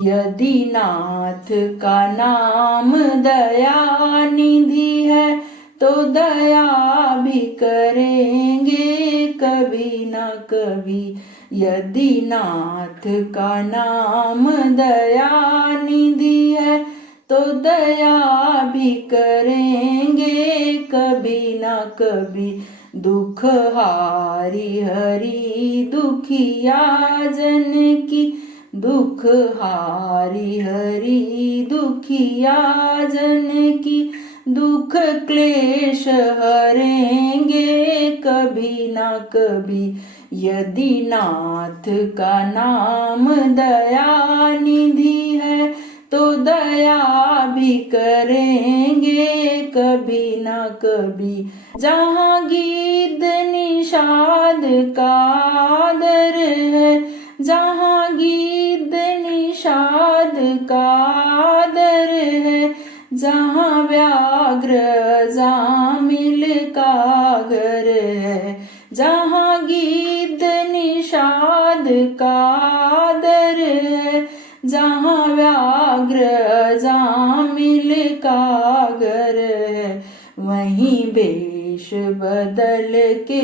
यदि नाथ का नाम दया निधि है तो दया भी करेंगे कभी न कभी। यदि नाथ का नाम दया निधि है तो दया भी करेंगे कभी न कभी। दुख हारी हरि दुखिया जन की, दुख हारी हरि दुखिया जन की, दुख क्लेश हरेंगे कभी ना कभी। यदि नाथ का नाम दया निधि है तो दया भी करेंगे कभी ना कभी। जहाँ गीत निषाद का आदर है, जहाँ गीत निषाद का आदर है, जहाँ व्याघ्र जामिल का घर है, जहाँ गीत निषाद का आदर है, जहाँ व्याघ्र जामिल का घर है, वहीं वेश बदल के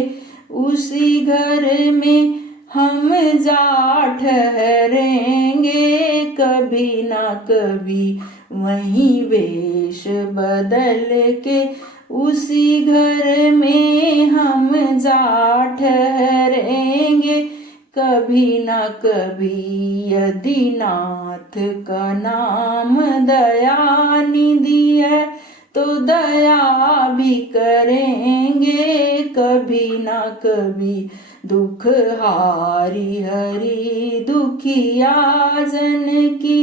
उसी घर में हम जा ठहरेंगे कभी ना कभी। वहीं वेश बदल के उसी घर में हम जा ठहरेंगे कभी ना कभी। यदि नाथ का नाम दया निधि है तो दया भी करेंगे कभी ना कभी। दुख हारी हरि दुखिया जन की,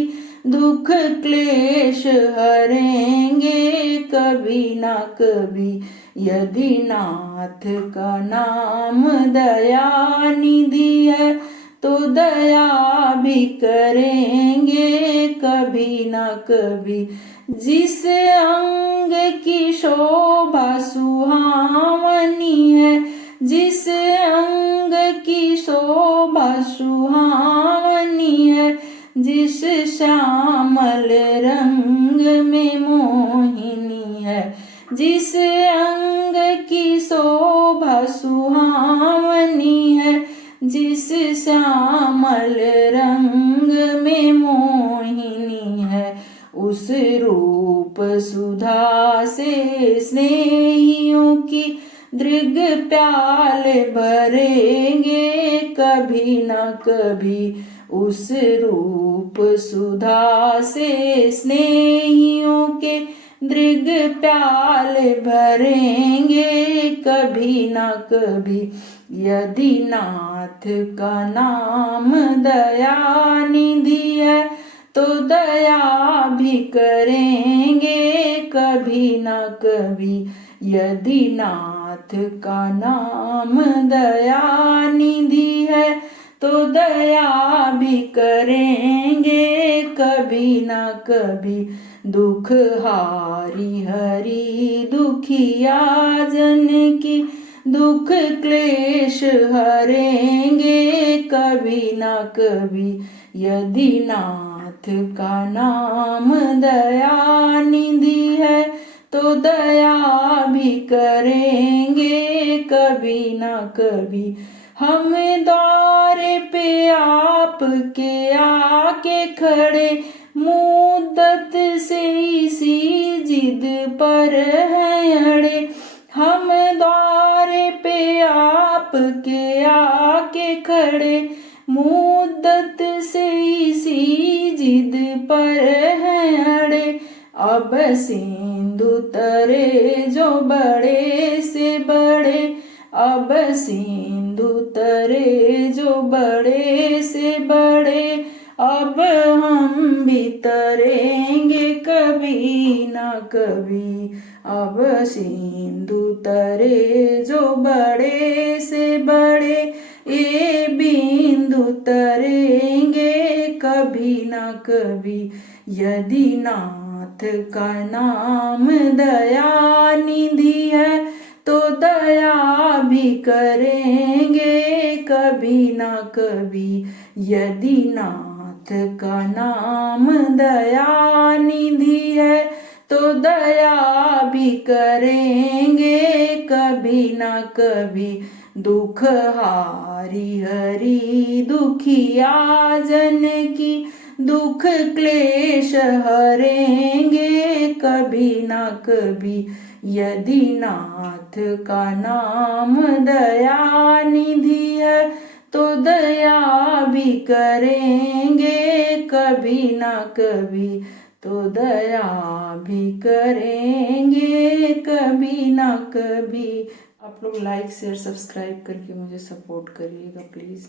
दुख क्लेश हरेंगे कभी ना कभी। यदि नाथ का नाम दया निधि है तो दया भी करेंगे कभी ना कभी। जिस अंग की शोभा सुहावनी है, जिस अंग की शोभा सुहावनी है, जिस श्यामल रंग में मोहिनी है, जिस अंग की शोभा सुहावनी है, जिस श्यामल रंग में मोहिनी है, उस रूप सुधा से स्नेहियों की दृग प्याल भरेंगे कभी न कभी। उस रूप सुधा से स्नेहियों के दृग प्याल भरेंगे कभी न कभी। यदि नाथ का नाम दया निधि है तो दया भी करेंगे कभी ना कभी। यदि नाथ का नाम दया निधि है तो दया भी करेंगे कभी ना कभी। दुख हारी हरि दुखिया जन की, दुख क्लेश हरेंगे कभी ना कभी। यदि नाथ का नाम दया निधि है तो दया भी करेंगे कभी ना कभी। हम द्वार पे आपके आके खड़े, मुद्दत से इसी जिद पर हैं अड़े। हम द्वार पे आपके आके खड़े, मुद्दत से इसी जिद पर हैं अड़े। अब सिंधु तरे जो बड़े से बड़े, अब सिंधु तरे जो बड़े से बड़े, अब हम भी तरेंगे कभी ना कभी। अब सिंधु तरे जो बड़े से बड़े, ये बिंदु तरेंगे कभी ना कभी। यदि नाथ का नाम दया निधि है तो दया भी करेंगे कभी ना कभी। यदि नाथ का नाम दया निधि है, तो दया भी करेंगे कभी ना कभी। दुख हारी हरि दुखिया जन की, दुख क्लेश हरेंगे कभी ना कभी। यदि नाथ का नाम दया निधि है, तो दया भी करेंगे कभी ना कभी। तो दया भी करेंगे कभी ना कभी। आप लोग लाइक शेयर सब्सक्राइब करके मुझे सपोर्ट करिएगा प्लीज़।